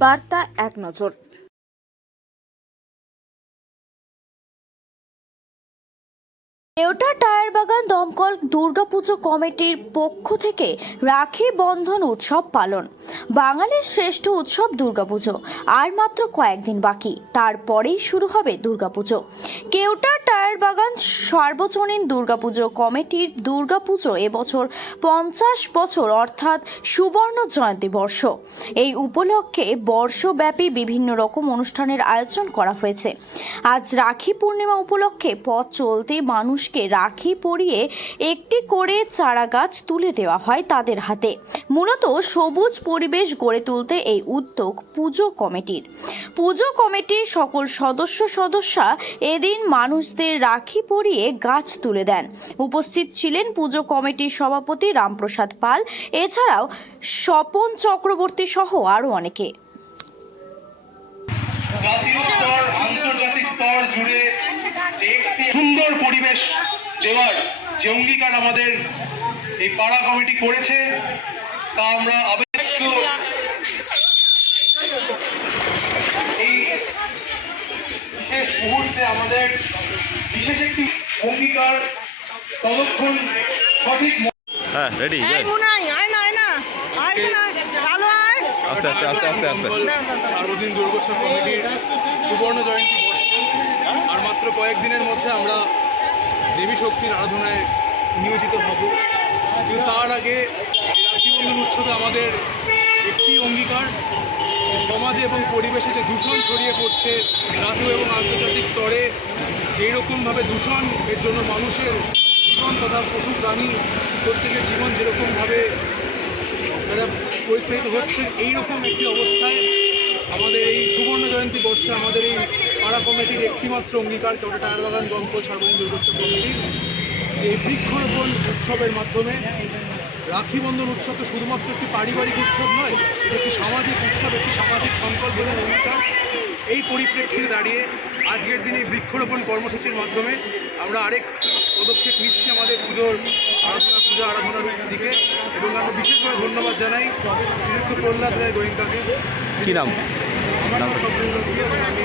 বার্তা এক নজর। নেওটা টায়ার বাগান দমকল দুর্গাপুজো কমিটির পক্ষ থেকে রাখি বন্ধন উৎসব পালন। বাঙালির শ্রেষ্ঠ উৎসব দুর্গাপুজো। আর মাত্র কয়েকদিন বাকি, তারপরেই শুরু হবে দুর্গাপুজো। কেউটা টায়ার বাগান সার্বজনীন দুর্গাপুজো কমিটির দুর্গাপুজো এবছর পঞ্চাশ বছর, অর্থাৎ সুবর্ণ জয়ন্তী বর্ষ। এই উপলক্ষে বর্ষব্যাপী বিভিন্ন রকম অনুষ্ঠানের আয়োজন করা হয়েছে। আজ রাখি পূর্ণিমা উপলক্ষে পথ চলতে মানুষকে রাখি পরিয়ে একটি করে চারা গাছ তুলে দেওয়া হয় তাদের হাতে। মূলত সবুজ পরিবেশ গড়ে তুলতে এই উদ্যোগ পুজো কমিটির। পুজো কমিটির সকল সদস্য সদস্যা এদিন মানুষদের রাখি পরিয়ে গাছ তুলে দেন। উপস্থিত ছিলেন পুজো কমিটির সভাপতি রামপ্রসাদ পাল। এছাড়াও স্বপন চক্রবর্তী সহ আরও অনেকে। সুন্দর পরিবেশ দেওয়ার যে অঙ্গীকার আমাদের এই পাড়া কমিটি করেছে, তা আমরা আবেগ এই বিশেষ মুহূর্তে আমাদের বিশেষ একটি অঙ্গীকার ততক্ষণ সঠিক হ্যাঁ রেডি আয় না আয় না। আয় না ভালো আয়। আস্তে আস্তে আস্তে আস্তে আস্তে। সার্বজনীন দুর্গোৎসব কমিটির সুবর্ণ জয়ন্তী বর্ষ আর মাত্র কয়েকদিনের মধ্যে আমরা দেবী শক্তির আরাধনায় নিয়োজিত হব। কিন্তু তার আগে এই রাখিবন্ধন উৎসবে আমাদের একটি সমাজে এবং পরিবেশে যে দূষণ ছড়িয়ে পড়ছে জাতীয় এবং আন্তর্জাতিক স্তরে যেই রকমভাবে দূষণ, এর জন্য মানুষের জীবন তথা পশু প্রাণী প্রত্যেকের জীবন যেরকমভাবে তারা পরিচালিত হচ্ছেন এইরকম একটি অবস্থায় আমাদের এই সুবর্ণ জয়ন্তী বর্ষে আমাদের এই পাড়া কমিটির একটিমাত্র অঙ্গীকার চটা টায়ার বাগান দমকল সার্বজনীন দুর্গোৎসব কমিটির যে বৃক্ষরোপণ উৎসবের মাধ্যমে রাখি বন্ধন উৎসব তো শুধুমাত্র একটি পারিবারিক উৎসব নয়, এটা একটি সামাজিক একটি সামাজিক সংকল্পের ভূমিকা। এই পরিপ্রেক্ষিতে দাঁড়িয়ে আজকের দিনে বৃক্ষরোপণ কর্মসূচির মাধ্যমে আমরা আরেক পদক্ষেপ নিচ্ছি আমাদের পুজোর আরাধনা পুজো আরাধনার দিকে। এবং আমরা বিশেষভাবে ধন্যবাদ জানাই শ্রীযুক্ত প্রহ্লাদ রায় গোয়েঙ্কাকে কী নাম? আমার নাম এবং আমি